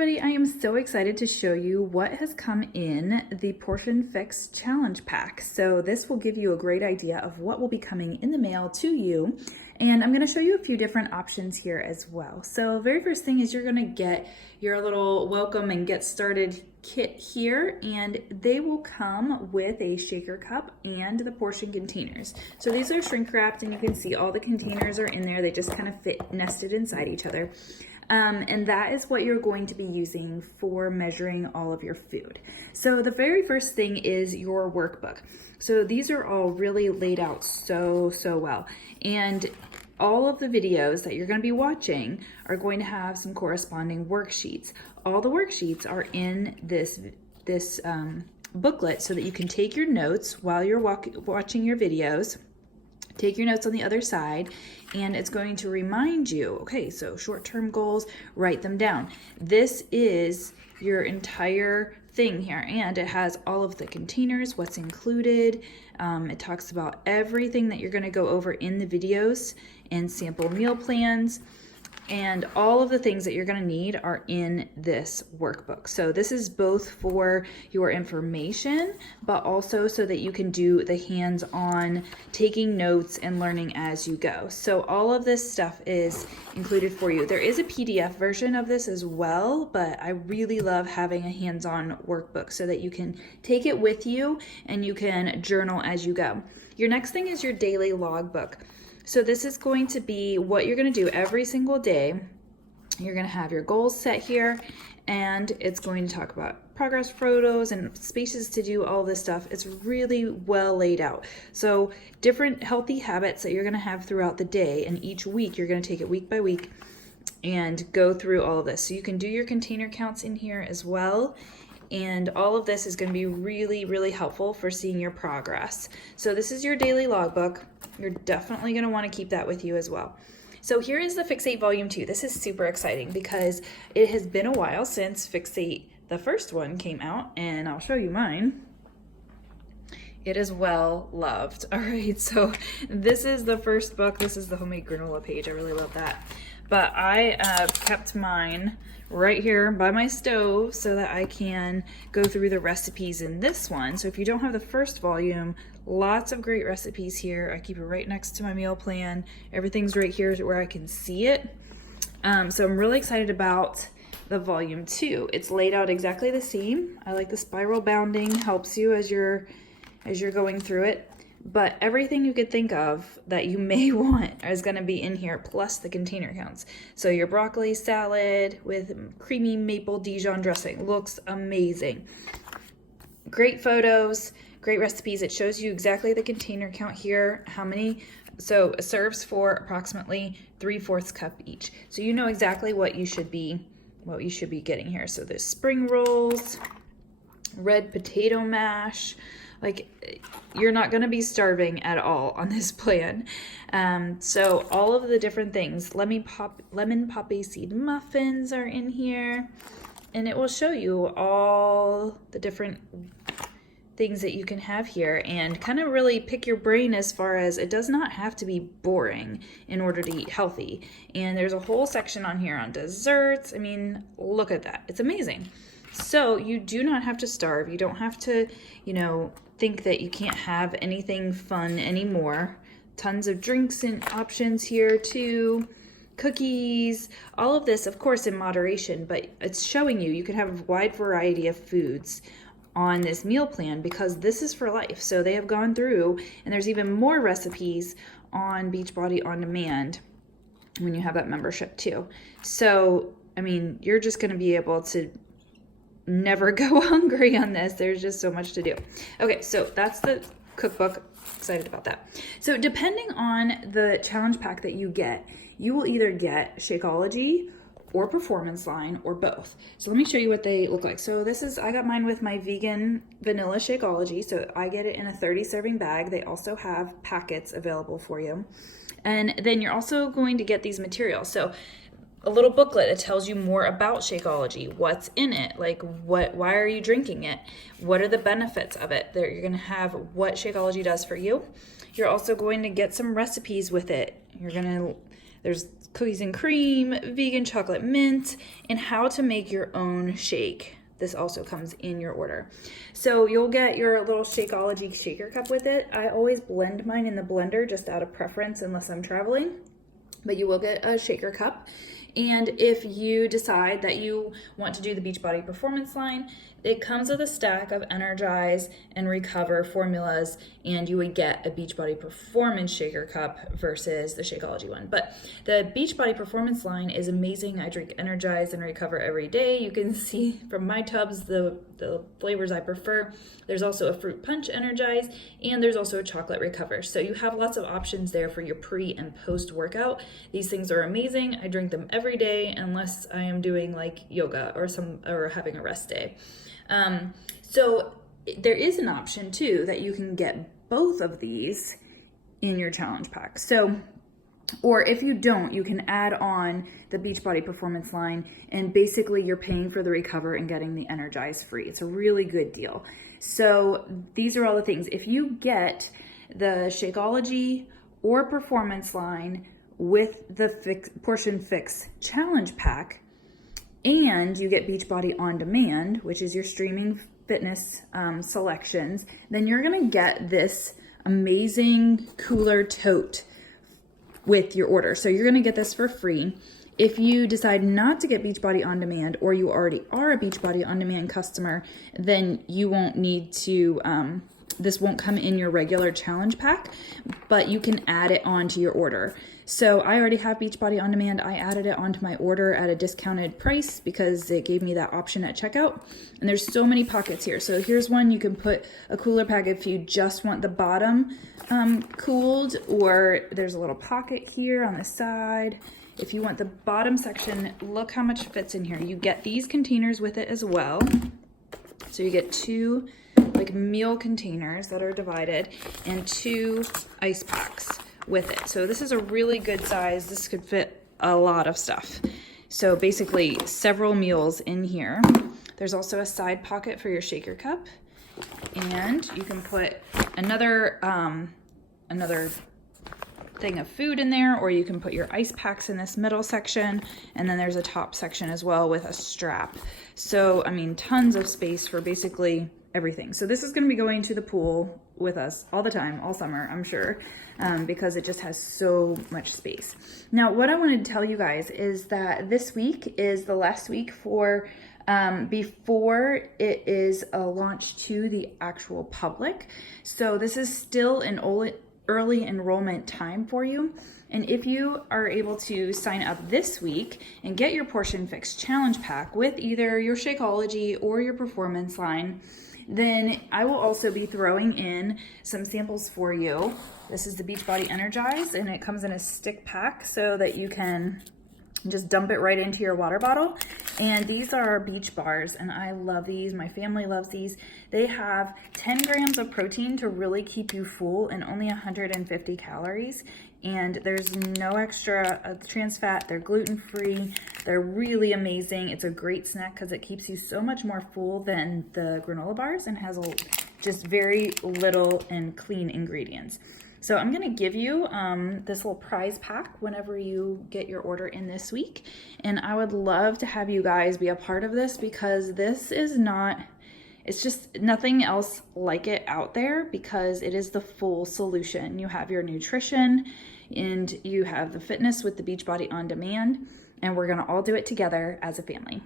everybody, I am so excited to show you what has come in the Portion Fix Challenge Pack. So this will give you a great idea of what will be coming in the mail to you. And I'm going to show you a few different options here as well. So very first thing is you're going to get your little welcome and get started kit here, and they will come with a shaker cup and the portion containers. So these are shrink wrapped, and you can see all the containers are in there. They just kind of fit nested inside each other. And that is what you're going to be using for measuring all of your food. So the very first thing is your workbook. So these are all really laid out so well. And all of the videos that you're going to be watching are going to have some corresponding worksheets. All the worksheets are in this booklet so that you can take your notes while you're watching your videos. Take your notes on the other side, and it's going to remind you, okay, so short-term goals, write them down. This is your entire thing here, and it has all of the containers, what's included. It talks about everything that you're going to go over in the videos and sample meal plans. And all of the things that you're going to need are in this workbook. So this is both for your information, but also so that you can do the hands-on taking notes and learning as you go. So all of this stuff is included for you. There is a PDF version of this as well, but I really love having a hands-on workbook so that you can take it with you and you can journal as you go. Your next thing is your daily logbook. So this is going to be what you're going to do every single day. You're going to have your goals set here, and it's going to talk about progress photos and spaces to do all this stuff. It's really well laid out. So different healthy habits that you're going to have throughout the day, and each week you're going to take it week by week and go through all of this. So you can do your container counts in here as well. And all of this is going to be really helpful for seeing your progress. So this is your daily logbook. You're definitely going to want to keep that with you as well. So here is the Fixate Volume 2. This is super exciting because it has been a while since Fixate, the first one, came out, and I'll show you mine. It is well loved. All right, so this is the first book. This is the homemade granola page. I really love that. But I kept mine right here by my stove so that I can go through the recipes in this one. So if you don't have the first volume, lots of great recipes here. I keep it right next to my meal plan. Everything's right here where I can see it. So I'm really excited about the volume 2. It's laid out exactly the same. I like the spiral bounding, helps you as you're going through it. But everything you could think of that you may want is going to be in here, plus the container counts. So your broccoli salad with creamy maple Dijon dressing looks amazing. Great photos, great recipes. It shows you exactly the container count here, how many. So it serves for approximately 3/4 cup each. So you know exactly what you should be getting here. So there's spring rolls, red potato mash. Like, you're not going to be starving at all on this plan. So all of the different things, lemon poppy seed muffins are in here, and it will show you all the different things that you can have here and kind of really pick your brain as far as it does not have to be boring in order to eat healthy. And there's a whole section on here on desserts. I mean, look at that. It's amazing. So you do not have to starve. You don't have to, think that you can't have anything fun anymore. Tons of drinks and options here too. Cookies, all of this, of course, in moderation, but it's showing you can have a wide variety of foods on this meal plan because this is for life. So they have gone through, and there's even more recipes on Beachbody On Demand when you have that membership too. So, I mean, you're just going to be able to never go hungry on this. There's just so much to do. Okay, so that's the cookbook. Excited about that. So depending on the challenge pack that you get, you will either get Shakeology or Performance Line or both. So let me show you what they look like. So I got mine with my vegan vanilla Shakeology. So I get it in a 30 serving bag. They also have packets available for you. And then you're also going to get these materials. So a little booklet that tells you more about Shakeology, what's in it, like why are you drinking it, what are the benefits of it. There you're going to have what Shakeology does for you. You're also going to get some recipes with it. You're going to There's cookies and cream, vegan chocolate mint, and how to make your own shake. This also comes in your order. So you'll get your little Shakeology shaker cup with it. I always blend mine in the blender just out of preference unless I'm traveling, but you will get a shaker cup. And if you decide that you want to do the Beachbody Performance line, it comes with a stack of Energize and Recover formulas, and you would get a Beachbody Performance shaker cup versus the Shakeology one. But the Beachbody Performance line is amazing. I drink Energize and Recover every day. You can see from my tubs the flavors I prefer. There's also a fruit punch Energize, and there's also a chocolate Recover. So you have lots of options there for your pre and post workout. These things are amazing. I drink them every day unless I am doing like yoga or having a rest day. So there is an option too that you can get both of these in your challenge pack. So, or if you don't, you can add on the Beachbody Performance line, and basically you're paying for the Recover and getting the Energize free. It's a really good deal. So these are all the things. If you get the Shakeology or Performance line with the Portion Fix challenge pack, and you get Beachbody On Demand, which is your streaming fitness selections, then you're gonna get this amazing cooler tote with your order. So you're gonna get this for free. If you decide not to get Beachbody On Demand, or you already are a Beachbody On Demand customer, then you won't need to, this won't come in your regular challenge pack, but you can add it onto your order. So I already have Beachbody On Demand. I added it onto my order at a discounted price because it gave me that option at checkout. And there's so many pockets here. So here's one you can put a cooler pack if you just want the bottom cooled, or there's a little pocket here on the side. If you want the bottom section, look how much fits in here. You get these containers with it as well. So you get two like meal containers that are divided and two ice packs with it. So this is a really good size. This could fit a lot of stuff. So basically several meals in here. There's also a side pocket for your shaker cup, and you can put another thing of food in there, or you can put your ice packs in this middle section, and then there's a top section as well with a strap. So I mean, tons of space for basically everything. So this is going to be going to the pool with us all the time, all summer, I'm sure, because it just has so much space. Now, what I wanted to tell you guys is that this week is the last week for before it is a launch to the actual public. So this is still an early enrollment time for you. And if you are able to sign up this week and get your Portion Fix challenge pack with either your Shakeology or your Performance line, then I will also be throwing in some samples for you. This is the Beachbody Energize, and it comes in a stick pack so that you can just dump it right into your water bottle. And these are beach bars, and I love these. My family loves these. They have 10 grams of protein to really keep you full and only 150 calories. And there's no extra trans fat. They're gluten-free. They're really amazing. It's a great snack because it keeps you so much more full than the granola bars and has just very little and clean ingredients. So I'm going to give you this little prize pack whenever you get your order in this week. And I would love to have you guys be a part of this, because this is it's just nothing else like it out there, because it is the full solution. You have your nutrition and you have the fitness with the Beachbody On Demand, and we're going to all do it together as a family.